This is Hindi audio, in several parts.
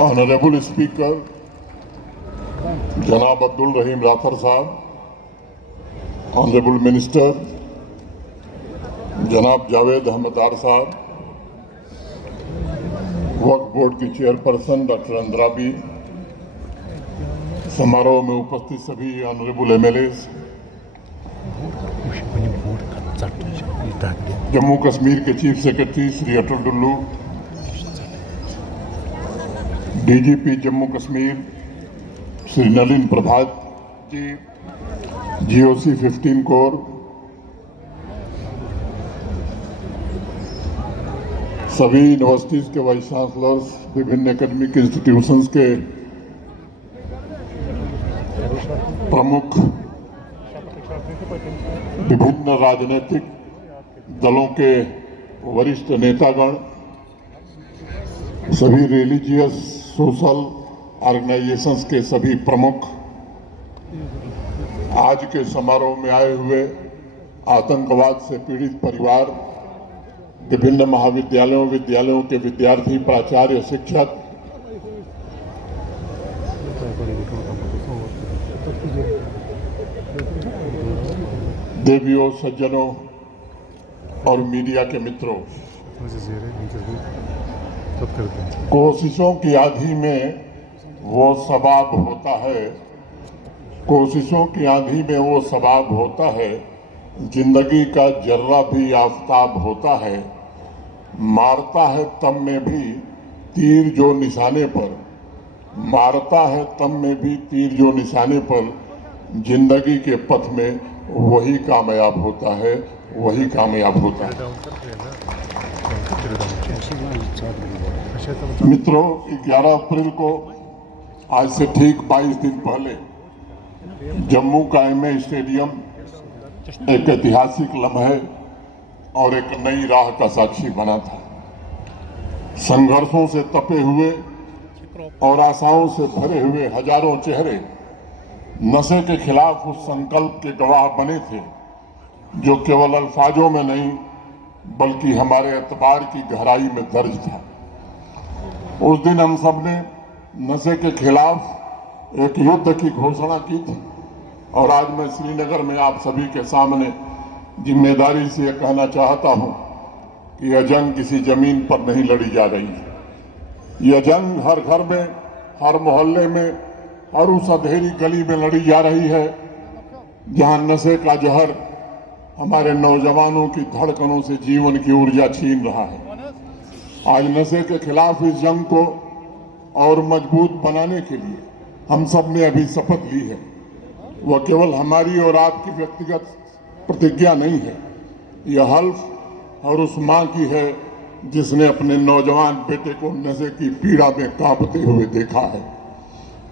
ऑनरेबल स्पीकर जनाब अब्दुल रहीम राथर साहब, ऑनरेबल मिनिस्टर जनाब जावेद अहमदार साहब, वक्फ बोर्ड की चेयरपर्सन डॉक्टर अंद्राबी, समारोह में उपस्थित सभी ऑनरेबल एमएलएज, जम्मू कश्मीर के chief secretary Shri Atal Dullu, DGP Jammu Kashmir Shri Nalin प्रभात जी, जीओसी 15 कोर, सभी यूनिवर्सिटीज के वाइस चांसलर्स, विभिन्न एकेडमिक इंस्टीट्यूशंस के प्रमुख, विभिन्न राजनीतिक दलों के वरिष्ठ नेतागण, सभी रिलीजियस सोशल ऑर्गेनाइजेशंस के सभी प्रमुख, आज के समारोह में आए हुए आतंकवाद से पीड़ित परिवार, विभिन्न महाविद्यालयों विद्यालयों के विद्यार्थी, प्राचार्य, शिक्षक, देवियों, सज्जनों और मीडिया के मित्रों, कोशिशों की आंधी में वो सबाब होता है, कोशिशों की आंधी में वो सबाब होता है, जिंदगी का जर्रा भी आफताब होता है, मारता है तब में भी तीर जो निशाने पर, मारता है तब में भी तीर जो निशाने पर, जिंदगी के पथ में वही कामयाब होता है, वही कामयाब होता है। मित्रों, 11 अप्रैल को आज से ठीक 22 दिन पहले जम्मू का एमए स्टेडियम एक ऐतिहासिक लम्हे और एक नई राह का साक्षी बना था। संघर्षों से तपे हुए और आशाओं से भरे हुए हजारों चेहरे नशे के खिलाफ उस संकल्प के गवाह बने थे, जो केवल अल्फाजों में नहीं बल्कि हमारे एतबार की गहराई में दर्ज था। उस दिन हम सब ने नशे के खिलाफ एक युद्ध की घोषणा की थी और आज मैं श्रीनगर में आप सभी के सामने जिम्मेदारी से यह कहना चाहता हूं कि यह जंग किसी जमीन पर नहीं लड़ी जा रही है। यह जंग हर घर में, हर मोहल्ले में, हर उस अंधेरी गली में लड़ी जा रही है जहां नशे का जहर हमारे नौजवानों की धड़कनों से जीवन की ऊर्जा छीन रहा है। आज नशे के खिलाफ इस जंग को और मजबूत बनाने के लिए हम सब ने अभी शपथ ली है। वह केवल हमारी और आपकी व्यक्तिगत प्रतिज्ञा नहीं है, यह हल्फ और उस मां की है जिसने अपने नौजवान बेटे को नशे की पीड़ा में कांपते हुए देखा है।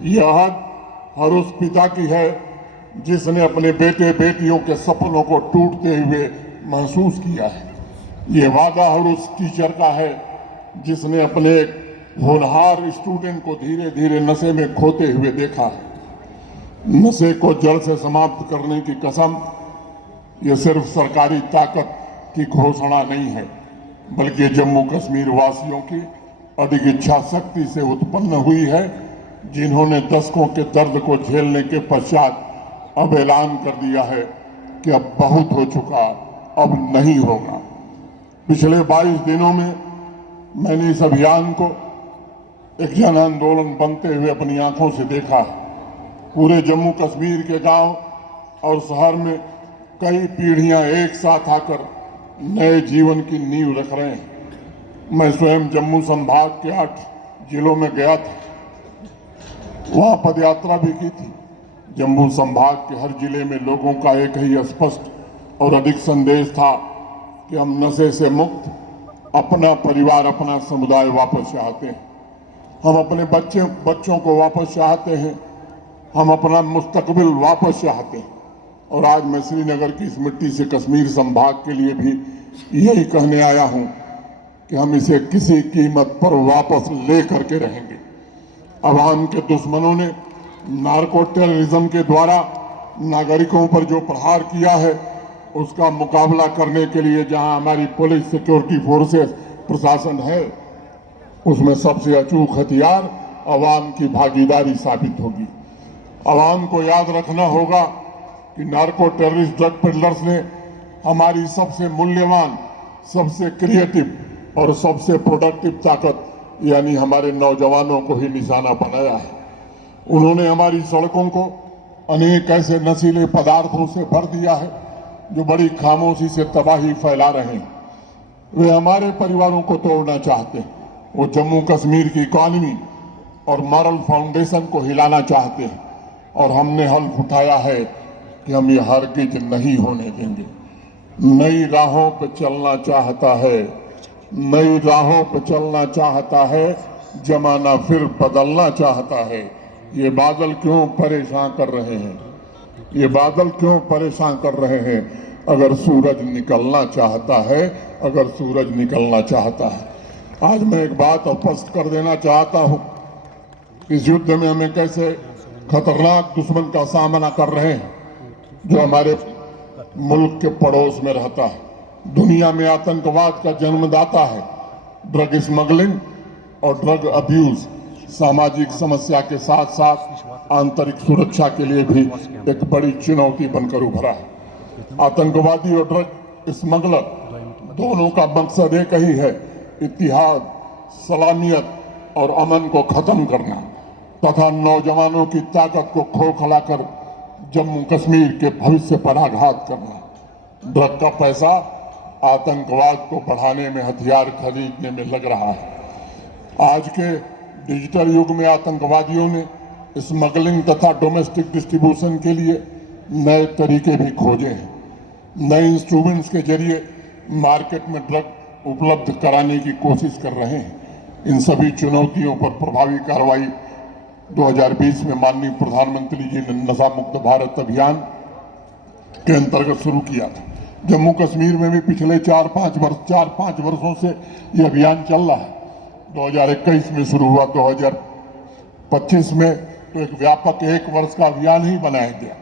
यह हद हर उस पिता की है जिसने अपने बेटे बेटियों के सपनों को टूटते हुए महसूस किया है। ये वादा हर उस टीचर का है जिसने अपने एक होनहार स्टूडेंट को धीरे धीरे नशे में खोते हुए देखा है। नशे को जड़ से समाप्त करने की कसम ये सिर्फ सरकारी ताकत की घोषणा नहीं है, बल्कि जम्मू कश्मीर वासियों की अधिक इच्छा शक्ति से उत्पन्न हुई है, जिन्होंने दशकों के दर्द को झेलने के पश्चात अब ऐलान कर दिया है कि अब बहुत हो चुका, अब नहीं होगा। पिछले 22 दिनों में मैंने इस अभियान को एक जन आंदोलन बनते हुए अपनी आंखों से देखा। पूरे जम्मू कश्मीर के गांव और शहर में कई पीढ़ियां एक साथ आकर नए जीवन की नींव रख रहे हैं। मैं स्वयं जम्मू संभाग के 8 जिलों में गया था, वहां पदयात्रा भी की थी। जम्मू संभाग के हर जिले में लोगों का एक ही स्पष्ट और अधिक संदेश था कि हम नशे से मुक्त अपना परिवार, अपना समुदाय वापस चाहते हैं। हम अपने बच्चों को वापस चाहते हैं, हम अपना मुस्तकबिल वापस चाहते हैं। और आज मैं श्रीनगर की इस मिट्टी से कश्मीर संभाग के लिए भी यही कहने आया हूं कि हम इसे किसी कीमत पर वापस ले करके रहेंगे। अवाम के दुश्मनों ने नार्को टेररिज्म के द्वारा नागरिकों पर जो प्रहार किया है, उसका मुकाबला करने के लिए जहां हमारी पुलिस, सिक्योरिटी फोर्सेस, प्रशासन है, उसमें सबसे अचूक हथियार आवाम की भागीदारी साबित होगी। आवाम को याद रखना होगा कि नार्को टेररिस्ट ड्रग पेडलर्स ने हमारी सबसे मूल्यवान, सबसे क्रिएटिव और सबसे प्रोडक्टिव ताकत यानी हमारे नौजवानों को ही निशाना बनाया है। उन्होंने हमारी सड़कों को अनेक ऐसे नशीले पदार्थों से भर दिया है जो बड़ी खामोशी से तबाही फैला रहे हैं। वे हमारे परिवारों को तोड़ना चाहते हैं। वो जम्मू कश्मीर की इकॉनमी और मॉरल फाउंडेशन को हिलाना चाहते हैं और हमने हल्फ उठाया है कि हम ये हरगिज नहीं होने देंगे। नई राहों पर चलना चाहता है, नई राहों पर चलना चाहता है, जमाना फिर बदलना चाहता है। ये बादल क्यों परेशान कर रहे हैं? ये बादल क्यों परेशान कर रहे हैं? अगर सूरज निकलना चाहता है, अगर सूरज निकलना चाहता है। आज मैं एक बात स्पष्ट कर देना चाहता हूं, इस युद्ध में हमें कैसे खतरनाक दुश्मन का सामना कर रहे हैं जो हमारे मुल्क के पड़ोस में रहता है। दुनिया में आतंकवाद का जन्मदाता है। ड्रग स्मगलिंग और ड्रग अब्यूज सामाजिक समस्या के साथ साथ आंतरिक सुरक्षा के लिए भी एक बड़ी चुनौती बनकर उभरा है। आतंकवादी और ड्रग स्मगलर दोनों का मकसद एक ही है, इत्तिहाद, सलामियत और अमन को खत्म करना तथा नौजवानों की ताकत को खोखला कर जम्मू कश्मीर के भविष्य पर आघात करना। ड्रग का पैसा आतंकवाद को बढ़ाने में, हथियार खरीदने में लग रहा है। आज के डिजिटल युग में आतंकवादियों ने स्मगलिंग तथा डोमेस्टिक डिस्ट्रीब्यूशन के लिए नए तरीके भी खोजे हैं। नए इंस्ट्रूमेंट्स के जरिए मार्केट में ड्रग उपलब्ध कराने की कोशिश कर रहे हैं। इन सभी चुनौतियों पर प्रभावी कार्रवाई 2020 में माननीय प्रधानमंत्री जी ने नशा मुक्त भारत अभियान के अंतर्गत शुरू किया था। जम्मू कश्मीर में भी पिछले 4-5 वर्षों से ये अभियान चल रहा है। 2021 में शुरू हुआ, 2025 में तो एक व्यापक 1 वर्ष का अभियान ही बनाया गया।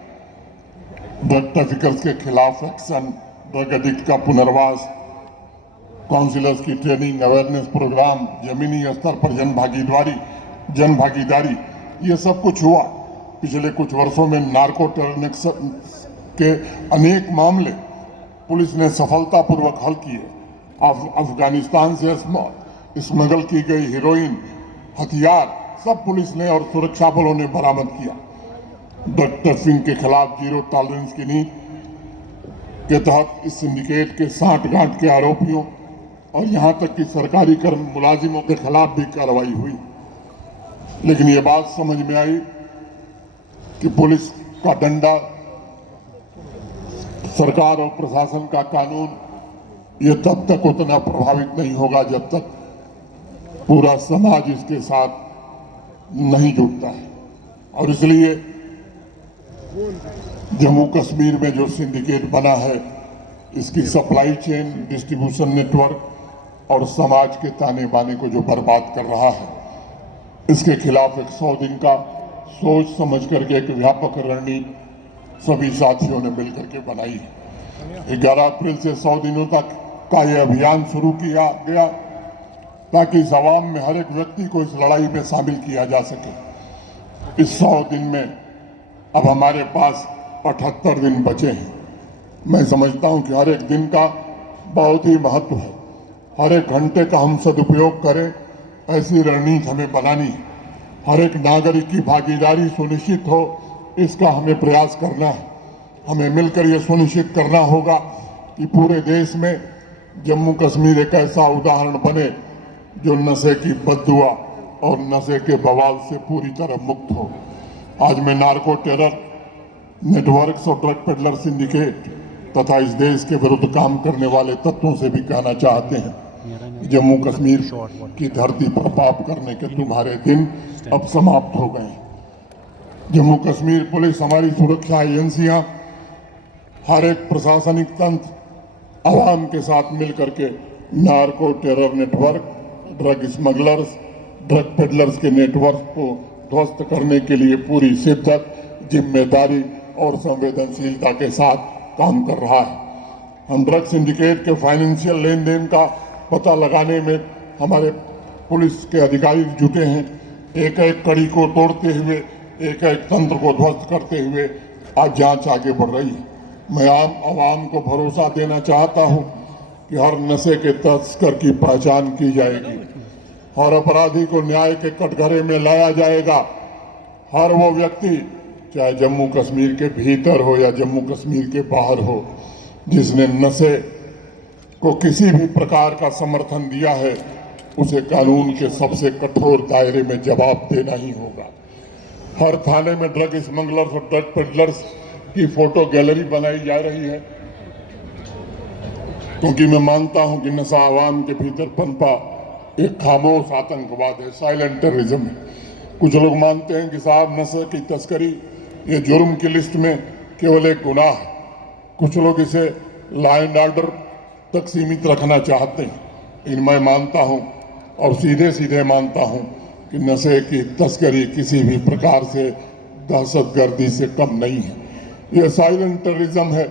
ड्रग ट्रैफिकर्स के खिलाफ एक्शन, ड्रग एडिक्ट का पुनर्वास, काउंसिलर्स की ट्रेनिंग, अवेयरनेस प्रोग्राम, जमीनी स्तर पर जन भागीदारी, ये सब कुछ हुआ। पिछले कुछ वर्षों में नार्को टेररिस्ट के अनेक मामले पुलिस ने सफलतापूर्वक हल किए। अफगानिस्तान से स्मगल की गई हीरोइन, हथियार सब पुलिस ने और सुरक्षा बलों ने बरामद किया। ड्रग ट्रैफिकिंग के खिलाफ जीरो टॉलरेंस की नीति के तहत इस सिंडिकेट के सांठ-गांठ के आरोपियों और यहां तक कि सरकारी कर्म मुलाजिमों के खिलाफ भी कार्रवाई हुई। लेकिन ये बात समझ में आई कि पुलिस का डंडा, सरकार और प्रशासन का कानून, ये तब तक उतना प्रभावित नहीं होगा जब तक पूरा समाज इसके साथ नहीं जुड़ता है। और इसलिए जम्मू कश्मीर में जो सिंडिकेट बना है, इसकी सप्लाई चेन, डिस्ट्रीब्यूशन नेटवर्क और समाज के ताने बाने को जो बर्बाद कर रहा है, इसके खिलाफ एक 100 दिन का सोच समझ करके एक व्यापक रणनीति सभी साथियों ने मिलकर के बनाई है। 11 अप्रैल से 100 दिनों तक का यह अभियान शुरू किया गया ताकि इस आवाम में हर एक व्यक्ति को इस लड़ाई में शामिल किया जा सके। इस 100 दिन में अब हमारे पास 78 दिन बचे हैं। मैं समझता हूं कि हर एक दिन का बहुत ही महत्व है। हर एक घंटे का हम सदुपयोग करें, ऐसी रणनीति हमें बनानी है। हर एक नागरिक की भागीदारी सुनिश्चित हो, इसका हमें प्रयास करना है। हमें मिलकर ये सुनिश्चित करना होगा कि पूरे देश में जम्मू कश्मीर एक ऐसा उदाहरण बने जो नशे की बददुआ और नशे के बवाल से पूरी तरह मुक्त हो। आज मैं नार्को टेरर नेटवर्क्स और ड्रग पेडलर सिंडिकेट तथा इस देश के विरुद्ध काम करने वाले तत्वों से भी कहना चाहते हैं, जम्मू कश्मीर की धरती पर पाप करने के तुम्हारे दिन अब समाप्त हो गए। जम्मू कश्मीर पुलिस, हमारी सुरक्षा एजेंसियां, हर एक प्रशासनिक तंत्र आवाम के साथ मिलकर के narco terror network, drug smugglers, drug peddlers के नेटवर्क को ध्वस्त करने के लिए पूरी शिद्दत, जिम्मेदारी और संवेदनशीलता के साथ काम कर रहा है। हम ड्रग सिंडिकेट के फाइनेंशियल लेन देन का पता लगाने में हमारे पुलिस के अधिकारी जुटे हैं। एक एक कड़ी को तोड़ते हुए, एक एक तंत्र को ध्वस्त करते हुए आज जांच आगे बढ़ रही है। मैं आम आवाम को भरोसा देना चाहता हूं कि हर नशे के तस्कर की पहचान की जाएगी, हर अपराधी को न्याय के कटघरे में लाया जाएगा। हर वो व्यक्ति, चाहे जम्मू कश्मीर के भीतर हो या जम्मू कश्मीर के बाहर हो, जिसने नशे को किसी भी प्रकार का समर्थन दिया है, उसे कानून के सबसे कठोर दायरे में जवाब देना ही होगा। हर थाने में ड्रग स्मगलर्स और ड्रग पेडलर्स की फोटो गैलरी बनाई जा रही है, क्योंकि मैं मानता हूं कि नशा आवाम के भीतर पनपा एक खामोश आतंकवाद है, साइलेंट टेररिज्म है। कुछ लोग मानते हैं कि साहब नशे की तस्करी ये जुर्म की लिस्ट में केवल एक गुनाह है। कुछ लोग इसे लॉ एंड ऑर्डर तक सीमित रखना चाहते हैं, लेकिन मैं मानता हूं और सीधे सीधे मानता हूं कि नशे की तस्करी किसी भी प्रकार से दहशतगर्दी से कम नहीं है। यह साइलेंट टेररिज्म है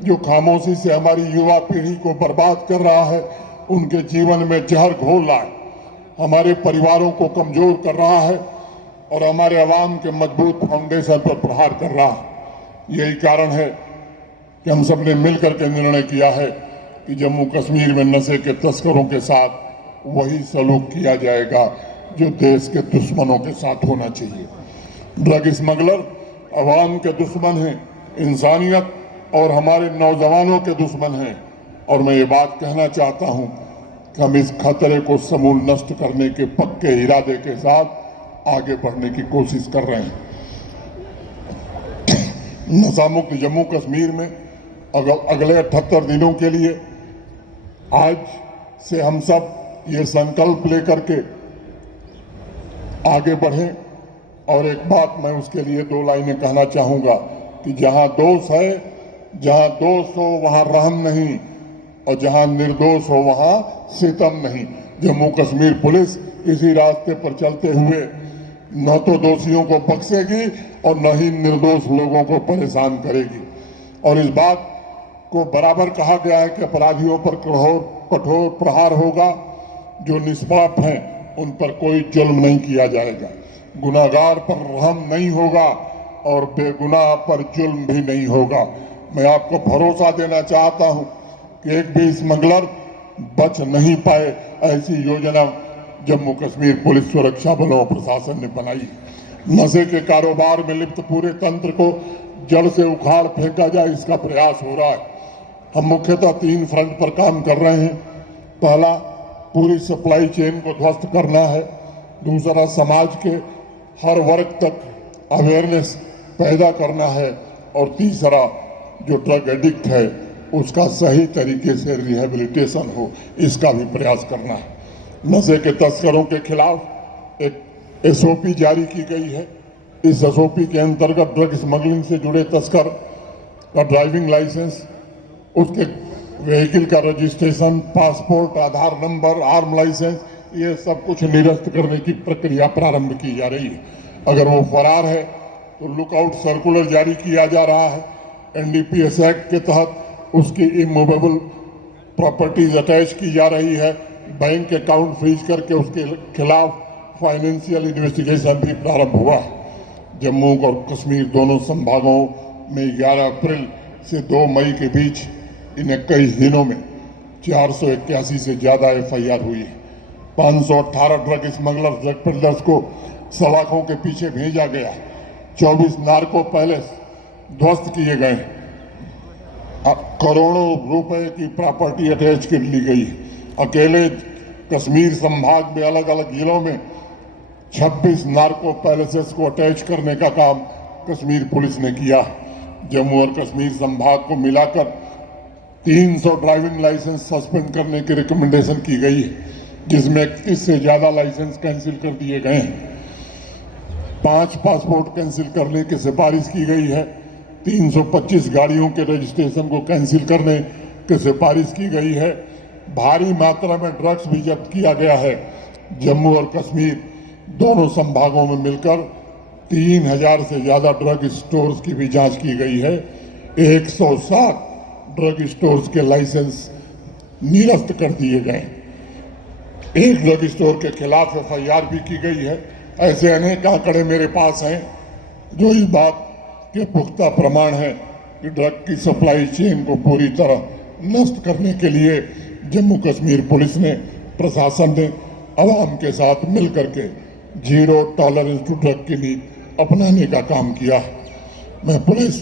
जो खामोशी से हमारी युवा पीढ़ी को बर्बाद कर रहा है, उनके जीवन में जहर घोल रहा है, हमारे परिवारों को कमजोर कर रहा है और हमारे अवाम के मजबूत फाउंडेशन पर प्रहार कर रहा है। यही कारण है कि हम सब ने मिलकर के निर्णय किया है कि जम्मू कश्मीर में नशे के तस्करों के साथ वही सलूक किया जाएगा जो देश के दुश्मनों के साथ होना चाहिए। ड्रग स्मगलर अवाम के दुश्मन हैं, इंसानियत और हमारे नौजवानों के दुश्मन हैं, और मैं ये बात कहना चाहता हूं कि हम इस खतरे को समूल नष्ट करने के पक्के इरादे के साथ आगे बढ़ने की कोशिश कर रहे हैं। नशा मुक्त जम्मू कश्मीर में अगले 78 दिनों के लिए आज से हम सब ये संकल्प लेकर के आगे बढ़ें। और एक बात मैं उसके लिए 2 लाइनें कहना चाहूँगा कि जहाँ दोष है, जहाँ दोष हो वहाँ रहम नहीं, और जहाँ निर्दोष हो वहाँ सितम नहीं। जम्मू कश्मीर पुलिस इसी रास्ते पर चलते हुए न तो दोषियों को बख्शेगी और न ही निर्दोष लोगों को परेशान करेगी। और इस बात को बराबर कहा गया है कि अपराधियों पर कठोर प्रहार होगा, जो निष्पाप हैं उन पर कोई जुल्म नहीं किया जाएगा, गुनाहगार पर रहम नहीं होगा और बेगुनाह पर जुल्म भी नहीं होगा। मैं आपको भरोसा देना चाहता हूं कि एक भी स्मगलर बच नहीं पाए, ऐसी योजना जम्मू कश्मीर पुलिस सुरक्षा बलों और प्रशासन ने बनाई। नशे के कारोबार में लिप्त पूरे तंत्र को जड़ से उखाड़ फेंका जाए, इसका प्रयास हो रहा है। हम मुख्यतः 3 फ्रंट पर काम कर रहे हैं। पहला, पूरी सप्लाई चेन को ध्वस्त करना है। दूसरा, समाज के हर वर्ग तक अवेयरनेस पैदा करना है। और तीसरा, जो ड्रग एडिक्ट है उसका सही तरीके से रिहेबिलिटेशन हो, इसका भी प्रयास करना है। नशे के तस्करों के खिलाफ एक SOP जारी की गई है। इस SOP के अंतर्गत ड्रग स्मगलिंग से जुड़े तस्कर का ड्राइविंग लाइसेंस, उसके व्हीकल का रजिस्ट्रेशन, पासपोर्ट, आधार नंबर, आर्म लाइसेंस, ये सब कुछ निरस्त करने की प्रक्रिया प्रारंभ की जा रही है। अगर वो फरार है तो लुकआउट सर्कुलर जारी किया जा रहा है। NDPS एक्ट के तहत उसकी इमूवेबल प्रॉपर्टीज अटैच की जा रही है। बैंक अकाउंट फ्रीज करके उसके खिलाफ फाइनेंशियल इन्वेस्टिगेशन भी प्रारंभ हुआ है। जम्मू और कश्मीर दोनों संभागों में 11 अप्रैल से 2 मई के बीच इन 21 दिनों में 481 से ज़्यादा FIR हुई है। 518 ड्रग स्मगलर्स, ड्रग पेडलर्स को सलाखों के पीछे भेजा गया। 24 नार्को पैलेस ध्वस्त किए गए। करोड़ों रुपए की प्रॉपर्टी अटैच कर ली गई है। अकेले कश्मीर संभाग में अलग अलग जिलों में 26 नार्को पैलेसेस को अटैच करने का काम कश्मीर पुलिस ने किया। जम्मू और कश्मीर संभाग को मिलाकर 300 ड्राइविंग लाइसेंस सस्पेंड करने की रिकमेंडेशन की गई है, जिसमें 31 से ज़्यादा लाइसेंस कैंसिल कर दिए गए हैं। 5 पासपोर्ट कैंसिल करने की सिफारिश की गई है। 325 गाड़ियों के रजिस्ट्रेशन को कैंसिल करने की सिफारिश की गई है। भारी मात्रा में ड्रग्स भी जब्त किया गया है। जम्मू और कश्मीर दोनों संभागों में मिलकर 3000 से ज़्यादा ड्रग स्टोर्स की भी जांच की गई है। 107 ड्रग स्टोर्स के लाइसेंस निरस्त कर दिए गए। एक ड्रग स्टोर के खिलाफ FIR भी की गई है। ऐसे अनेक आंकड़े मेरे पास हैं जो इस बात के पुख्ता प्रमाण है कि ड्रग की सप्लाई चेन को पूरी तरह नष्ट करने के लिए जम्मू कश्मीर पुलिस ने, प्रशासन ने अवाम के साथ मिलकर के जीरो टॉलरेंस टू ड्रग की नीति अपनाने का काम किया। मैं पुलिस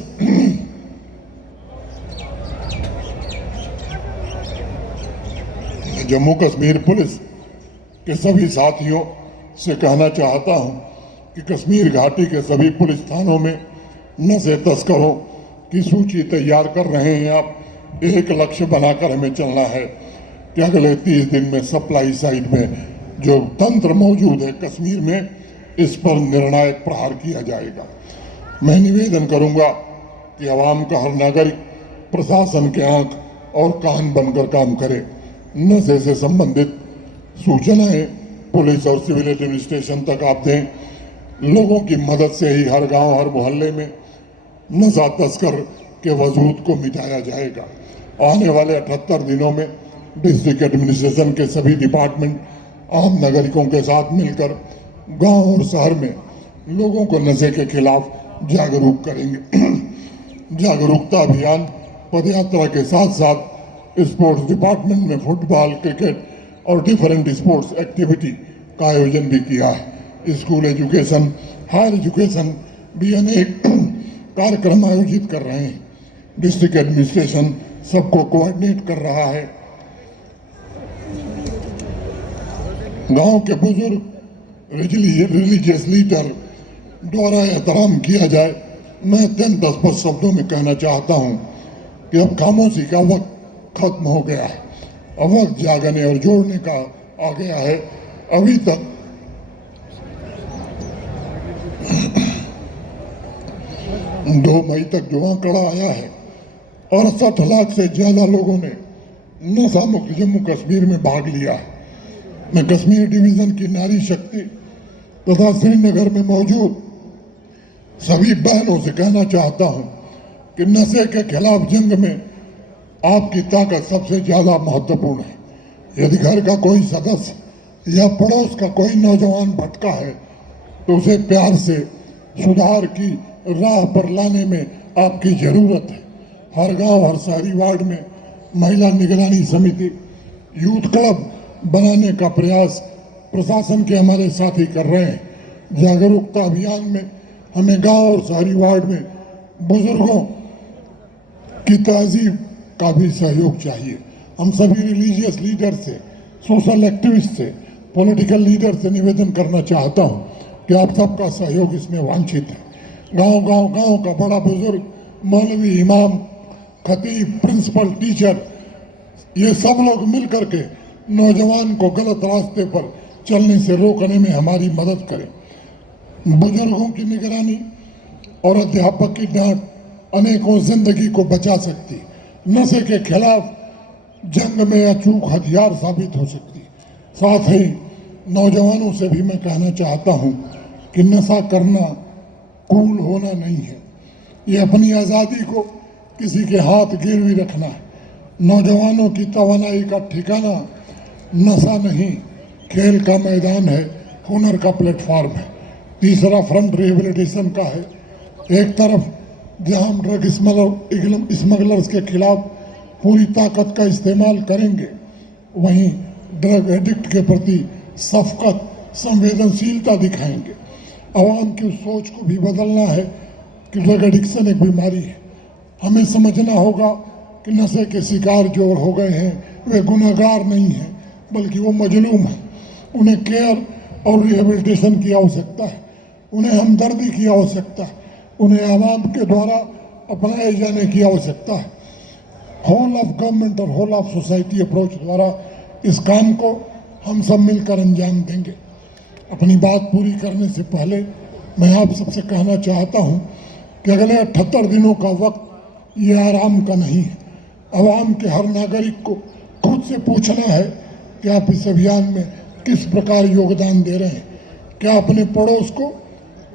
जम्मू कश्मीर पुलिस के सभी साथियों से कहना चाहता हूं कि कश्मीर घाटी के सभी पुलिस थानों में नशे तस्करों की सूची तैयार कर रहे हैं आप। एक लक्ष्य बनाकर हमें चलना है कि अगले 30 दिन में सप्लाई साइड में जो तंत्र मौजूद है कश्मीर में, इस पर निर्णायक प्रहार किया जाएगा। मैं निवेदन करूंगा कि आवाम का हर नागरिक प्रशासन के आंख और कान बनकर काम करे। नशे से संबंधित सूचनाएं पुलिस और सिविल एडमिनिस्ट्रेशन तक आप दें। लोगों की मदद से ही हर गांव, हर मोहल्ले में नशा तस्कर के वजूद को मिटाया जाएगा। आने वाले 78 दिनों में डिस्ट्रिक्ट एडमिनिस्ट्रेशन के सभी डिपार्टमेंट आम नागरिकों के साथ मिलकर गांव और शहर में लोगों को नशे के खिलाफ जागरूक करेंगे। जागरूकता अभियान पदयात्रा के साथ साथ स्पोर्ट्स डिपार्टमेंट में फुटबॉल, क्रिकेट और डिफरेंट स्पोर्ट्स एक्टिविटी का आयोजन भी किया है। स्कूल एजुकेशन, हायर एजुकेशन भी अनेक कार्यक्रम आयोजित कर रहे हैं। डिस्ट्रिक्ट एडमिनिस्ट्रेशन सबको कोऑर्डिनेट कर रहा है। गांव के बुजुर्ग, रिलीजियस लीडर द्वारा एहतराम किया जाए। मैं अत्यंत स्पष्ट शब्दों में कहना चाहता हूं कि अब खामोशी का वक्त खत्म हो गया है। अब वक्त जागने और जोड़ने का आ गया है। अभी तक 2 मई तक जो आंकड़ा आया है, 68 लाख से ज्यादा लोगों ने नशा मुक्त जम्मू कश्मीर में भाग लिया है। मैं कश्मीर डिवीजन की नारी शक्ति तथा श्रीनगर में मौजूद सभी बहनों से कहना चाहता हूं कि नशे के खिलाफ जंग में आपकी ताकत सबसे ज्यादा महत्वपूर्ण है। यदि घर का कोई सदस्य या पड़ोस का कोई नौजवान भटका है तो उसे प्यार से सुधार की राह पर लाने में आपकी जरूरत है। हर गांव, हर शहरी वार्ड में महिला निगरानी समिति, यूथ क्लब बनाने का प्रयास प्रशासन के हमारे साथी कर रहे हैं। जागरूकता अभियान में हमें गांव और शहरी वार्ड में बुजुर्गों की तहजीब का भी सहयोग चाहिए। हम सभी रिलीजियस लीडर से, सोशल एक्टिविस्ट से, पॉलिटिकल लीडर से निवेदन करना चाहता हूं कि आप सबका सहयोग इसमें वांछित है। गांव का बड़ा बुजुर्ग, मौलवी, इमाम, खतीब, प्रिंसिपल, टीचर, ये सब लोग मिल करके नौजवान को गलत रास्ते पर चलने से रोकने में हमारी मदद करें। बुजुर्गों की निगरानी और अध्यापक की डांट अनेकों जिंदगी को बचा सकती। नशे के खिलाफ जंग में अचूक हथियार साबित हो सकती। साथ ही नौजवानों से भी मैं कहना चाहता हूं कि नशा करना कूल होना नहीं है। ये अपनी आज़ादी को किसी के हाथ गिरवी रखना है। नौजवानों की तवानाई का ठिकाना नशा नहीं, खेल का मैदान है, हुनर का प्लेटफॉर्म है। तीसरा फ्रंट रिहेबिलिटेशन का है। एक तरफ जहां हम ड्रग स्मगलर्स के खिलाफ पूरी ताकत का इस्तेमाल करेंगे, वहीं ड्रग एडिक्ट के प्रति शफकत, संवेदनशीलता दिखाएंगे। आवाम की उस सोच को भी बदलना है कि ड्रग एडिक्शन एक बीमारी है। हमें समझना होगा कि नशे के शिकार जो हो गए हैं वे गुनहगार नहीं हैं, बल्कि वो मजलूम हैं। उन्हें केयर और रिहेबिलिटेशन की आवश्यकता है। उन्हें हमदर्दी की आवश्यकता है। उन्हें आवाम के द्वारा अपनाए जाने की आवश्यकता है। होल ऑफ गवर्नमेंट और होल ऑफ सोसाइटी अप्रोच द्वारा इस काम को हम सब मिलकर अंजाम देंगे। अपनी बात पूरी करने से पहले मैं आप सबसे कहना चाहता हूं कि अगले 78 दिनों का वक्त ये आराम का नहीं है। आवाम के हर नागरिक को खुद से पूछना है कि आप इस अभियान में किस प्रकार योगदान दे रहे हैं। क्या अपने पड़ोस को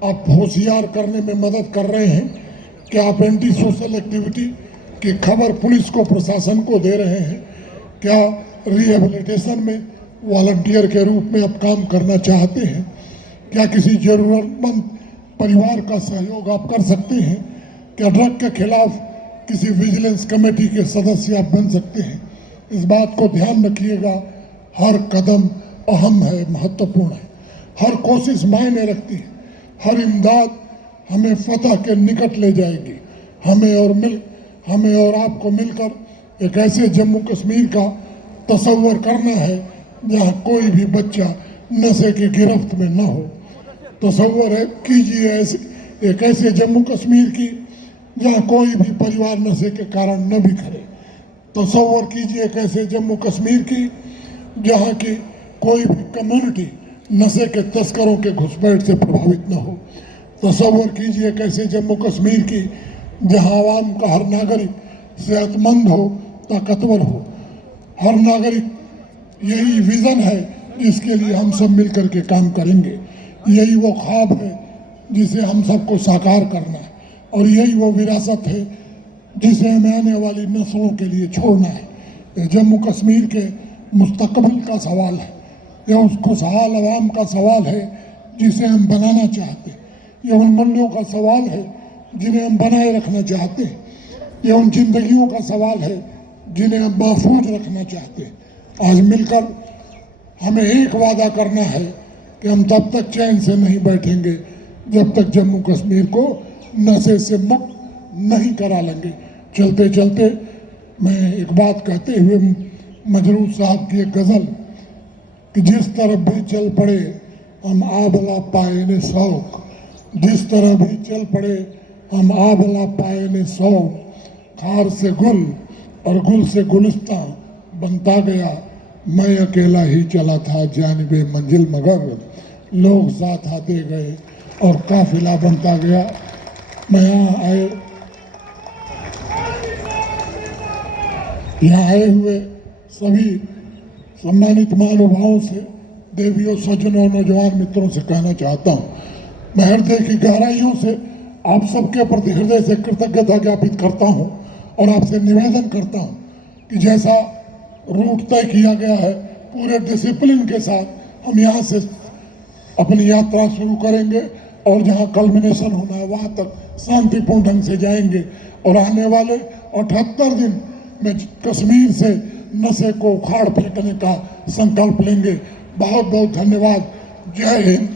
आप होशियार करने में मदद कर रहे हैं? क्या आप एंटी सोशल एक्टिविटी की खबर पुलिस को, प्रशासन को दे रहे हैं? क्या रिहेबिलिटेशन में वॉलंटियर के रूप में आप काम करना चाहते हैं? क्या किसी जरूरतमंद परिवार का सहयोग आप कर सकते हैं? क्या ड्रग के खिलाफ किसी विजिलेंस कमेटी के सदस्य आप बन सकते हैं? इस बात को ध्यान रखिएगा। हर कदम अहम है, महत्वपूर्ण है। हर कोशिश मायने रखती है। हर इमदाद हमें फतह के निकट ले जाएगी। हमें और आपको मिलकर एक ऐसे जम्मू कश्मीर का तसव्वुर करना है जहाँ कोई भी बच्चा नशे की गिरफ्त में न हो। तसव्वुर है कीजिए एक ऐसे जम्मू कश्मीर की जहाँ कोई भी परिवार नशे के कारण न बिखरे। तसव्वुर कीजिए एक ऐसे जम्मू कश्मीर की जहाँ की कोई भी कम्युनिटी नशे के तस्करों के घुसपैठ से प्रभावित न हो। तसव्वुर कीजिए एक ऐसे जम्मू कश्मीर की जहाँ आवाम का हर नागरिक सेहतमंद हो, ताकतवर हो। हर नागरिक, यही विज़न है जिसके लिए हम सब मिलकर के काम करेंगे। यही वो ख्वाब है जिसे हम सबको साकार करना है, और यही वो विरासत है जिसे हमें आने वाली नस्लों के लिए छोड़ना है। ये जम्मू कश्मीर के मुस्तकबिल का सवाल है। यह उस खुशहाल आवाम का सवाल है जिसे हम बनाना चाहते हैं। यह उन मूल्यों का सवाल है जिन्हें हम बनाए रखना चाहते हैं। यह उन जिंदगियों का सवाल है जिन्हें हम महफूज रखना चाहते हैं। आज मिलकर हमें एक वादा करना है कि हम तब तक चैन से नहीं बैठेंगे जब तक जम्मू कश्मीर को नशे से मुक्त नहीं करा लेंगे। चलते चलते मैं एक बात कहते हुए मजरूर साहब की एक गज़ल कि जिस तरफ भी चल पड़े हम आबला पाए ने शौक, जिस तरह भी चल पड़े हम आबला पाए ने शौक, खार से गुल और गुल से गुलिस्तां बनता गया, मैं अकेला ही चला था जानिबे मंजिल, मगर लोग साथ आते गए और काफिला बनता गया। मैं यहाँ आए हुए सभी सम्मानित महानुभावों से, देवियों, सज्जनों, नौजवान मित्रों से कहना चाहता हूँ, मैं हृदय की गहराइयों से आप सबके प्रति हृदय से कृतज्ञता ज्ञापित करता हूँ और आपसे निवेदन करता हूँ कि जैसा रूट तय किया गया है पूरे डिसिप्लिन के साथ हम यहाँ से अपनी यात्रा शुरू करेंगे और जहाँ कल्मिनेशन होना है वहाँ तक शांतिपूर्ण ढंग से जाएंगे और आने वाले 78 दिन में कश्मीर से नशे को उखाड़ फेंकने का संकल्प लेंगे। बहुत बहुत धन्यवाद। जय हिंद,